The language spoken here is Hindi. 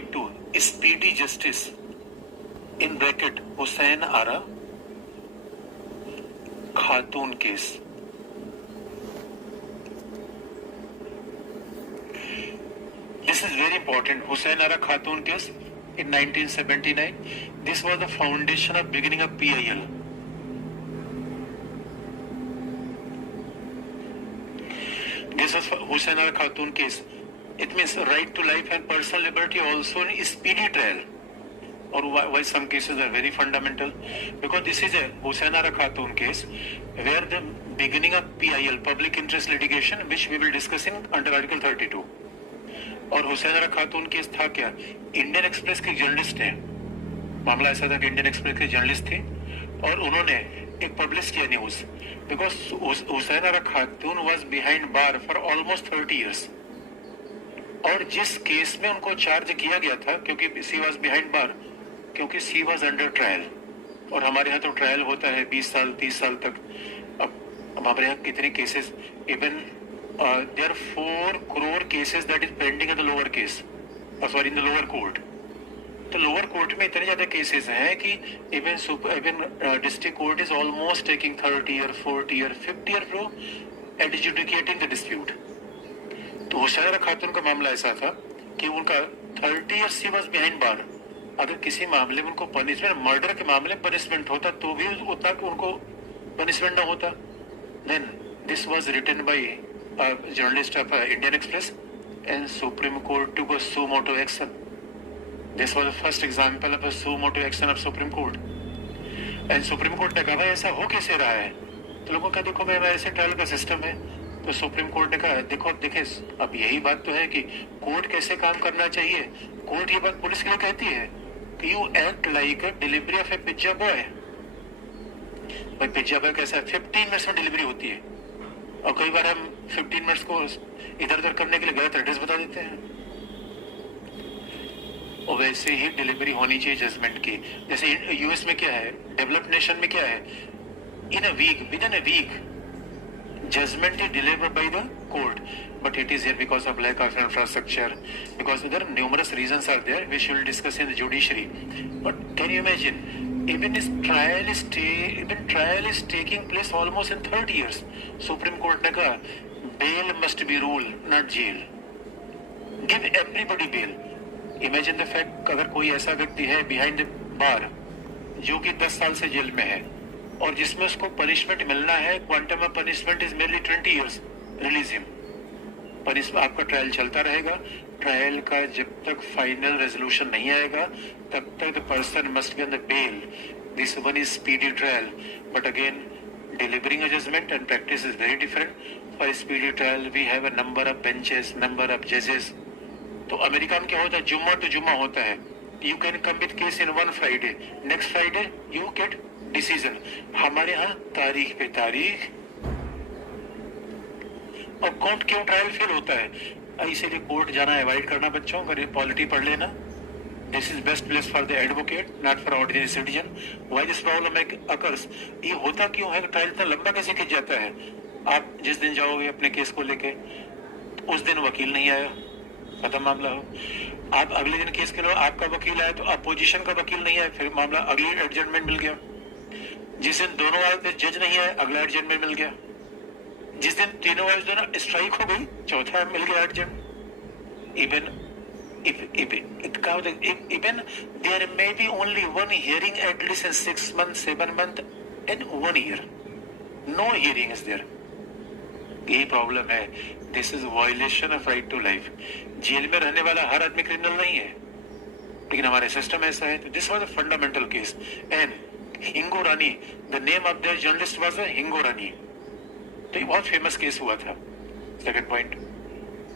right to speedy justice, in bracket Hussain Ara Khatun case. This is very important. Hussain Ara Khatun case in 1979. This was the foundation of beginning of PIL. This is Hussain Ara Khatun case. It means right to life and personal liberty also in speedy trial. Or why some cases are very fundamental? Because this is a Hussain Ara Khatun case where the beginning of PIL, public interest litigation, which we will discuss in under Article 32. और हुसैन आरा खातून केस था क्या? इंडियन एक्सप्रेस के जर्नलिस्ट हैं, मामला ऐसा था कि इंडियन एक्सप्रेस के जर्नलिस्ट थे और उन्होंने एक पब्लिश किया news, because Hussain Ara Khatoon was behind bar for almost 30 years, और जिस केस में उनको चार्ज किया गया था, क्योंकि सी वाज बिहाइंड बार, क्योंकि सी वाज अंडर ट्रायल, और हमारे यहाँ तो ट्रायल होता है 20 साल 30 साल तक। अब हमारे यहाँ कितने cases, even there are 4 crore cases that is pending in the lower case, in the lower court. तो लोअर कोर्ट में इतने ज्यादा केसेस हैं कि even district court is almost taking 30 year 40 year 50 year for adjudicating the dispute. तो हुसैन खातून का मामला ऐसा था कि उनका 30 ईयर्स ही वाज बिहाइंड बार। अगर किसी मामले में उनको पनिशमेंट, मर्डर के मामले में पनिशमेंट होता तो भी उतना उनको पनिशमेंट ना होता। Then this was written by journalist of Indian Express, and Supreme Court took a suo motu action. This was the first example of a suo motu action of Supreme Court. And Supreme Court ने कहा भाई ऐसा हो कैसे रहा है? तो लोगों का देखो भाई ऐसे ट्रायल का सिस्टम है। तो सुप्रीम कोर्ट ने कहा देखो देखे, अब यही बात तो है कि कोर्ट कैसे काम करना चाहिए। कोर्ट ये बात पुलिस के लिए कहती है कि you act like a delivery of A pizza boy. भाई पिज्जा बॉय कैसा है? 15 मिनट्स में डिलीवरी होती है, और कई बार हम 15 मिनट्स को इधर उधर करने के लिए गलत एड्रेस बता देते हैं। और वैसे ही डिलीवरी होनी चाहिए जजमेंट की। जैसे यूएस में क्या है, डेवलप्ड नेशन में क्या है, in a week, with in a week judgement is delivered by the court, but it is here because of lack of infrastructure, because there numerous reasons are there which we will discuss in the judiciary. But can you imagine, even trial is taking place almost in 30 years. Supreme Court ने कहा bail must be rule, not jail. Give everybody bail. Imagine the fact, अगर कोई ऐसा व्यक्ति है behind the bar जो कि 10 साल से जेल में है और जिसमें उसको पनिशमेंट मिलना है, quantum of punishment is merely 20 years, release him. आपका ट्रायल चलता रहेगा। ट्रायल का जब तक फाइनल रेजोल्यूशन नहीं आएगा तब तक the person must be on the bail. This one is speedy trial, but again delivering a judgement and practice is very different. For speedy trial we have a number of benches, number of जजेस। तो अमेरिका में क्या होता है, जुम्मा टू जुम्मा होता है। You can come with case in one Friday, next Friday you get decision. हमारे यहाँ तारीख पे तारीख, और कोर्ट क्यों ट्रायल फेल होता है? इसीलिए कोर्ट जाना अवॉइड करना बच्चों, अगर पॉलिटी पढ़ लेना। This is best place for the advocate, not for ordinary citizen. Why this problem occurs? ये होता क्यों है? ट्रायल इतना लंबा कैसे खिंच जाता है? आप जिस दिन जाओगे अपने केस को लेके, उस दिन वकील नहीं आया, खत्म मामला हो। आप अगले दिन केस के लिए आपका वकील आया तो अपोजिशन का वकील नहीं आया, फिर मामला अगली एडजमेंट मिल गया। जिस दिन दोनों आए थे जज नहीं आया, अगला एडजमेंट मिल गया। जिस दिन तीनों वाइज दोनों स्ट्राइक हो गई, चौथा मिल गया adjournment. Even there may be only one hearing at least in 6 months 7 months in 1 year, no hearing is there. यही प्रॉब्लम है। This is violation of right to life. Jail में रहने वाला हर आदमी क्रिमिनल नहीं है, लेकिन हमारे सिस्टम ऐसा है। तो this was a fundamental case. And Hingo Rani, the name of the journalist was Hingo Rani. तो ये बहुत फेमस केस हुआ था। Second point,